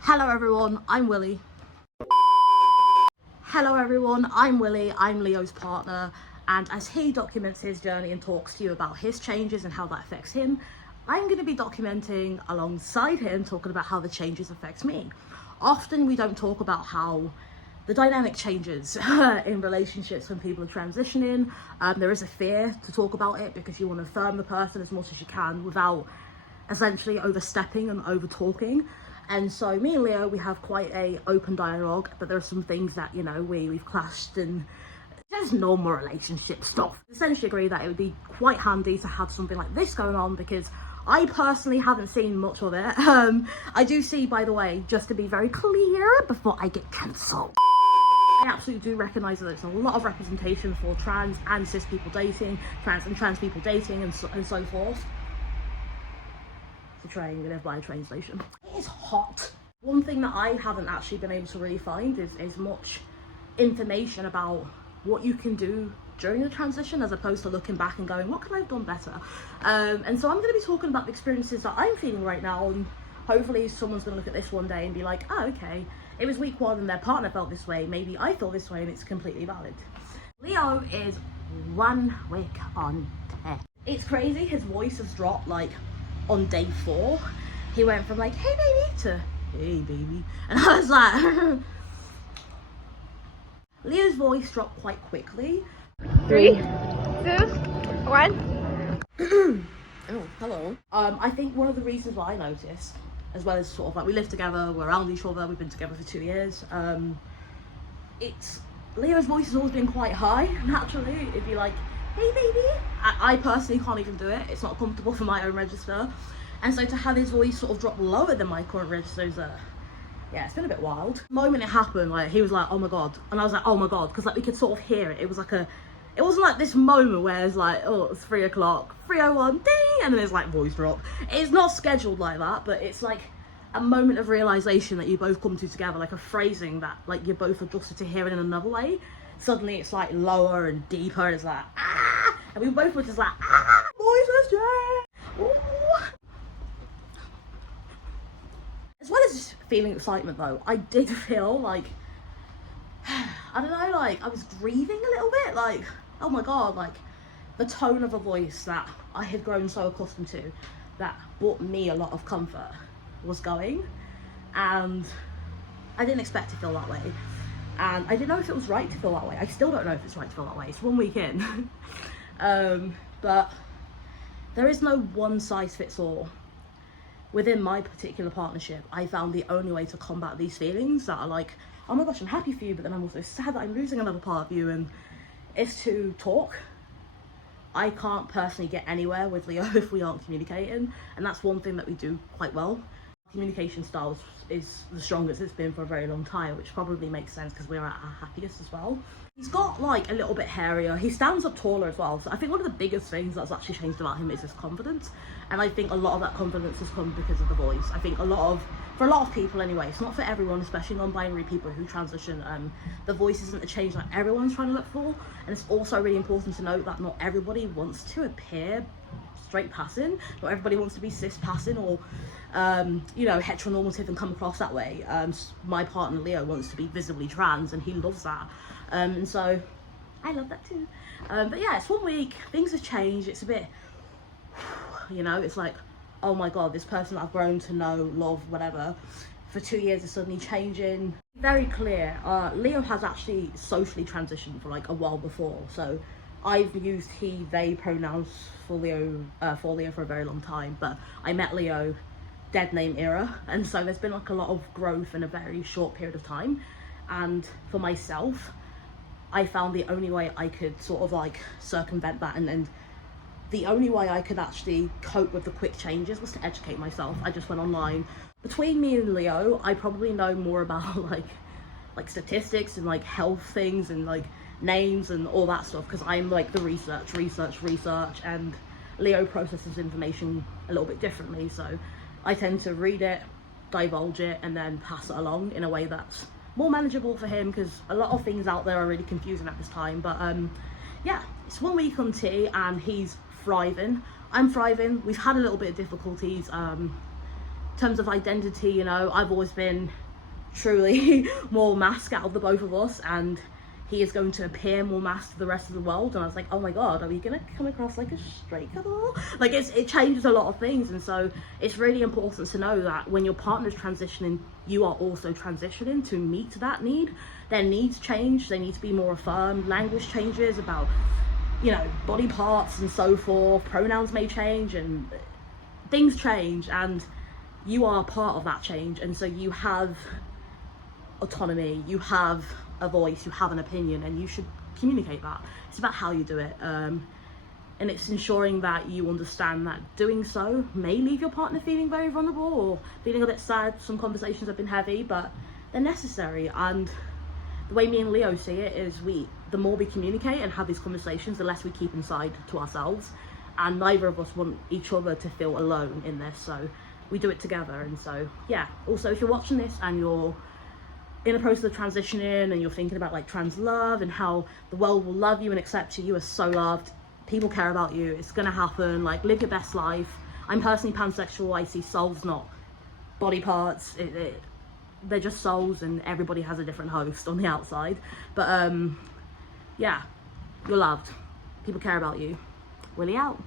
Hello everyone, I'm Willie. Hello everyone, I'm Willie, I'm Leo's partner, and as he documents his journey and talks to you about his changes and how that affects him, I'm going to be documenting alongside him, talking about how the changes affect me. Often we don't talk about how the dynamic changes in relationships when people are transitioning. There is a fear to talk about it because you want to affirm the person as much as you can without essentially overstepping and over talking. And so me and Leo, we have quite a open dialogue, but there are some things that, you know, we've clashed and just normal relationship stuff. Essentially agree that it would be quite handy to have something like this going on because I personally haven't seen much of it. I do see, by the way, just to be very clear before I get cancelled, I absolutely do recognise that there's a lot of representation for trans and cis people dating, trans people dating and so forth. The train, we live by a train station. It is hot. One thing that I haven't actually been able to really find is much information about what you can do during the transition as opposed to looking back and going, what could I have done better? And so I'm going to be talking about the experiences that I'm feeling right now, and hopefully someone's going to look at this one day and be like, oh, okay, it was week one and their partner felt this way, maybe I feel this way, and it's completely valid. Leo is 1 week on 10. It's crazy, his voice has dropped like on day 4. He went from like, hey baby, to hey baby, and I was like Leo's voice dropped quite quickly. 3, 2, 1. Oh, hello. I think one of the reasons why I noticed, as well as sort of like we live together, we're around each other, we've been together for 2 years, it's Leo's voice has always been quite high. Naturally, it'd be like, hey baby. I personally can't even do it. It's not comfortable for my own register. And so to have his voice sort of drop lower than my current register is yeah, it's been a bit wild. The moment it happened, like he was like, oh my god, and I was like, oh my god, because like we could sort of hear it. It was like it wasn't like this moment where it's like, oh, it's 3 o'clock, 3:01, ding, and then it's like voice drop. It's not scheduled like that, but it's like a moment of realization that you both come to together, like a phrasing that like you're both adjusted to hearing in another way. Suddenly it's like lower and deeper, and it's like, ah, and we both were just like, ah, voices change. Ooh. As well as just feeling excitement though, I did feel like, I don't know, like I was grieving a little bit, like, oh my god, like the tone of a voice that I had grown so accustomed to that brought me a lot of comfort was going, and I didn't expect to feel that way, and I didn't know if it was right to feel that way. I still don't know if it's right to feel that way. It's 1 week in. But there is no one size fits all. Within my particular partnership, I found the only way to combat these feelings that are like, oh my gosh, I'm happy for you, but then I'm also sad that I'm losing another part of you, and is to talk. I can't personally get anywhere with Leo if we aren't communicating, and that's one thing that we do quite well. Communication styles is the strongest it's been for a very long time, which probably makes sense because we're at our happiest as well. He's got like a little bit hairier, he stands up taller as well, so I think one of the biggest things that's actually changed about him is his confidence, and I think a lot of that confidence has come because of the voice. I think for a lot of people anyway, it's not for everyone, especially non-binary people who transition, the voice isn't a change that everyone's trying to look for, and it's also really important to note that not everybody wants to appear straight passing, not everybody wants to be cis passing or you know, heteronormative and come across that way. My partner Leo wants to be visibly trans and he loves that, and so I love that too. But yeah, it's 1 week, things have changed, it's a bit, you know, it's like, oh my god, this person that I've grown to know, love, whatever, for 2 years is suddenly changing. Very clear, Leo has actually socially transitioned for like a while before, so I've used he, they pronouns for Leo for a very long time, but I met Leo dead name era, and so there's been like a lot of growth in a very short period of time. And for myself, I found the only way I could sort of like circumvent that, and the only way I could actually cope with the quick changes was to educate myself. I just went online. Between me and Leo, I probably know more about like statistics and like health things and like names and all that stuff, because I'm like the research, and Leo processes information a little bit differently, so I tend to read it, divulge it, and then pass it along in a way that's more manageable for him, because a lot of things out there are really confusing at this time. But yeah, it's 1 week on tea and he's thriving. I'm thriving. We've had a little bit of difficulties In terms of identity, you know, I've always been truly more mask out of the both of us, and he is going to appear more masked to the rest of the world. And I was like, oh my god, are we gonna come across like a straight couple? Like, it changes a lot of things. And so it's really important to know that when your partner's transitioning, you are also transitioning to meet that need. Their needs change, they need to be more affirmed, language changes about, you know, body parts and so forth, pronouns may change, and things change, and you are part of that change. And so you have autonomy, you have a voice, you have an opinion, and you should communicate that. It's about how you do it, and it's ensuring that you understand that doing so may leave your partner feeling very vulnerable or feeling a bit sad. Some conversations have been heavy, but they're necessary. And the way me and Leo see it is, the more we communicate and have these conversations, the less we keep inside to ourselves, and neither of us want each other to feel alone in this, so we do it together. And so yeah, also, if you're watching this and you're in the process of transitioning and you're thinking about like trans love and how the world will love you and accept you, you are so loved, people care about you, it's gonna happen. Like, live your best life. I'm personally pansexual, I see souls, not body parts. They're just souls, and everybody has a different host on the outside. But yeah, you're loved, people care about you. Willie out.